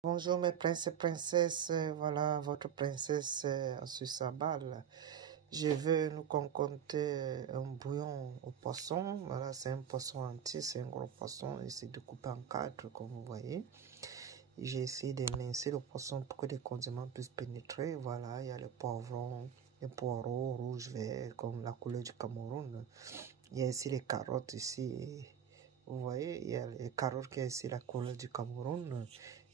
Bonjour mes princes et princesses, voilà votre princesse sur sa balle. Je veux nous concocter un bouillon au poisson. Voilà, c'est un poisson entier, c'est un gros poisson. Et c'est découpé en 4 comme vous voyez. J'ai essayé d'émincer le poisson pour que les condiments puissent pénétrer. Voilà, il y a les poivrons, les poireaux rouges, verts, comme la couleur du Cameroun. Il y a ici les carottes ici. Vous voyez, il y a les carottes qui est ici la couleur du Cameroun.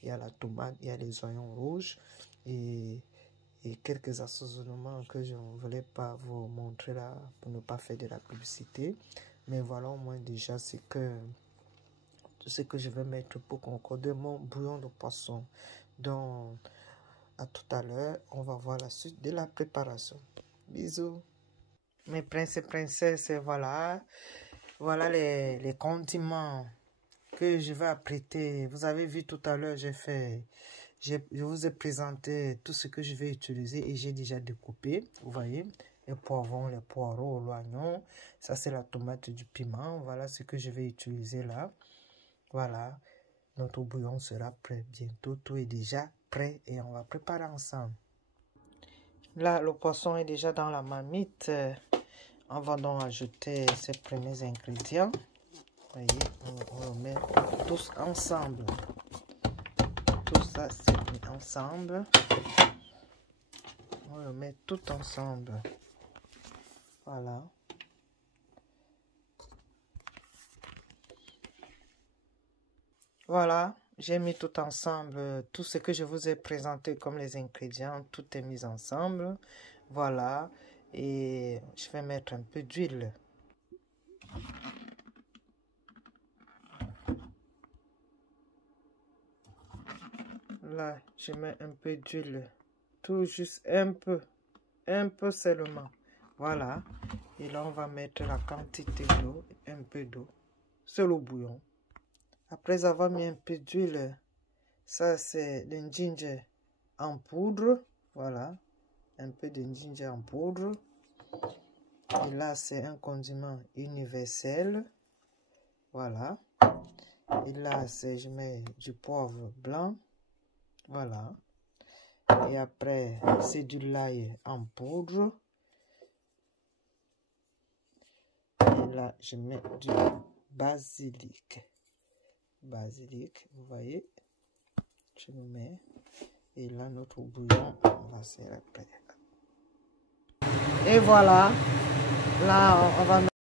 Il y a la tomate, il y a les oignons rouges et quelques assaisonnements que je ne voulais pas vous montrer là pour ne pas faire de la publicité. Mais voilà au moins déjà ce que je vais mettre pour concorder mon bouillon de poisson. Donc, à tout à l'heure, on va voir la suite de la préparation. Bisous. Mes princes et princesses, voilà les condiments que je vais apprêter. Vous avez vu tout à l'heure, je vous ai présenté tout ce que je vais utiliser et j'ai déjà découpé. Vous voyez, les poivrons, les poireaux, l'oignon. Ça, c'est la tomate, du piment. Voilà ce que je vais utiliser là. Voilà, notre bouillon sera prêt bientôt. Tout est déjà prêt et on va préparer ensemble. Là, le poisson est déjà dans la marmite. On va donc ajouter ces premiers ingrédients. Voyez, on le met tous ensemble. Tout ça, c'est mis ensemble. On le met tout ensemble. Voilà. Voilà, j'ai mis tout ensemble. Tout ce que je vous ai présenté comme les ingrédients, tout est mis ensemble. Voilà. Et je vais mettre un peu d'huile. Là, je mets un peu d'huile, tout juste un peu seulement. Voilà, et là on va mettre la quantité d'eau, un peu d'eau, c'est le bouillon. Après avoir mis un peu d'huile, ça c'est le ginger en poudre, voilà, un peu de ginger en poudre. Et là c'est un condiment universel, voilà. Et là je mets du poivre blanc. Voilà. Et après, c'est du l'ail en poudre. Et là, je mets du basilic. Basilic, vous voyez. Je le mets. Et là, notre bouillon va se prêt. Et voilà. Là, on va mettre